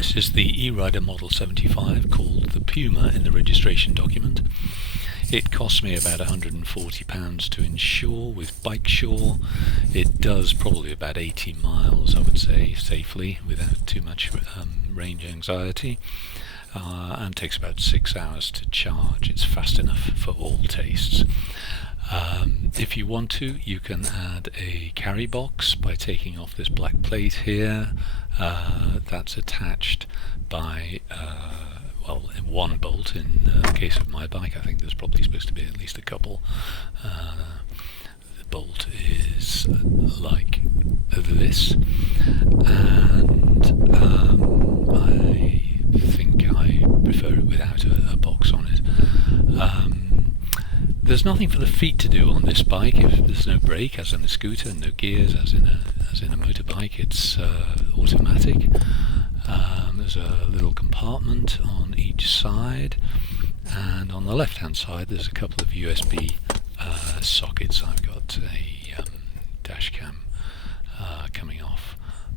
This is the E-Rider Model 75 called the Puma in the registration document. It cost me about £140 to insure with BikeSure. It does probably about 80 miles, I would say, safely without too much range anxiety, and takes about 6 hours to charge. It's fast enough for all tastes. If you want to, you can add a carry box by taking off this black plate here. That's attached by in one bolt. In the case of my bike, I think there's probably supposed to be at least a couple. The bolt is like this, and I think I prefer it without a box on it. There's nothing for the feet to do on this bike. If there's no brake, as in a scooter, no gears, as in a motorbike. It's automatic. There's a little compartment on each side, and on the left-hand side there's a couple of USB sockets. I've got a dash cam coming off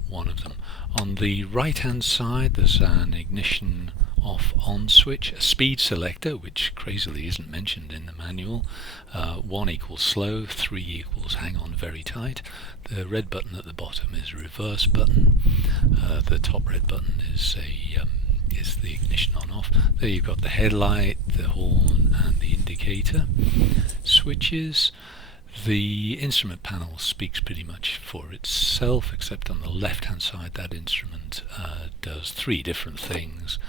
one of them. On the right-hand side there's an ignition off-on switch, a speed selector, which crazily isn't mentioned in the manual. 1 equals slow, 3 equals hang on very tight. The red button at the bottom is a reverse button. The top red button is the ignition on-off. There you've got the headlight, the horn, and the indicator switches. The instrument panel speaks pretty much for itself, except on the left-hand side that instrument does 3 different things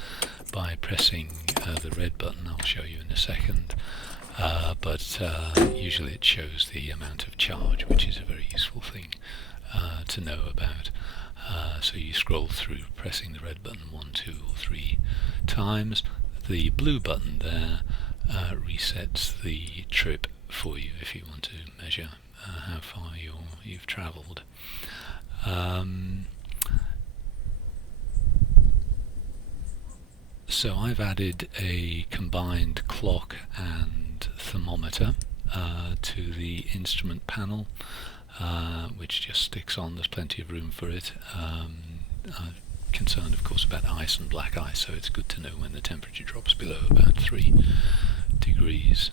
by pressing the red button. I'll show you in a second, but usually it shows the amount of charge, which is a very useful thing to know about. So you scroll through pressing the red button 1, 2, or 3 times. The blue button there resets the trip for you if you want to measure how far you've travelled. So I've added a combined clock and thermometer to the instrument panel, which just sticks on. There's plenty of room for it. I'm concerned, of course, about ice and black ice, so it's good to know when the temperature drops below about 3 degrees.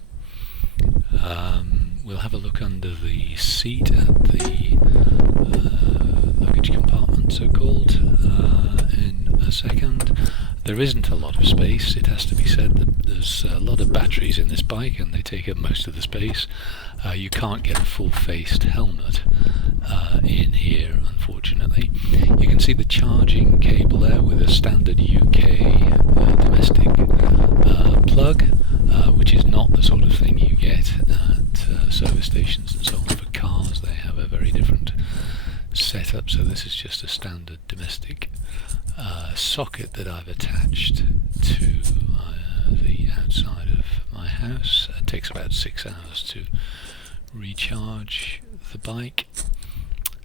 We'll have a look under the seat at the luggage compartment, so-called, in a second. There isn't a lot of space, it has to be said. That there's a lot of batteries in this bike and they take up most of the space. You can't get a full-faced helmet in here, unfortunately. You can see the charging cable there with a standard UK domestic plug, which is not the sort of thing you get at service stations and so on for cars. They have a very different setup, so this is just a standard domestic socket that I've attached to the outside of my house. It takes about 6 hours to recharge the bike,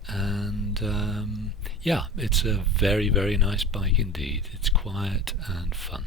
and yeah, it's a very, very nice bike indeed. It's quiet and fun.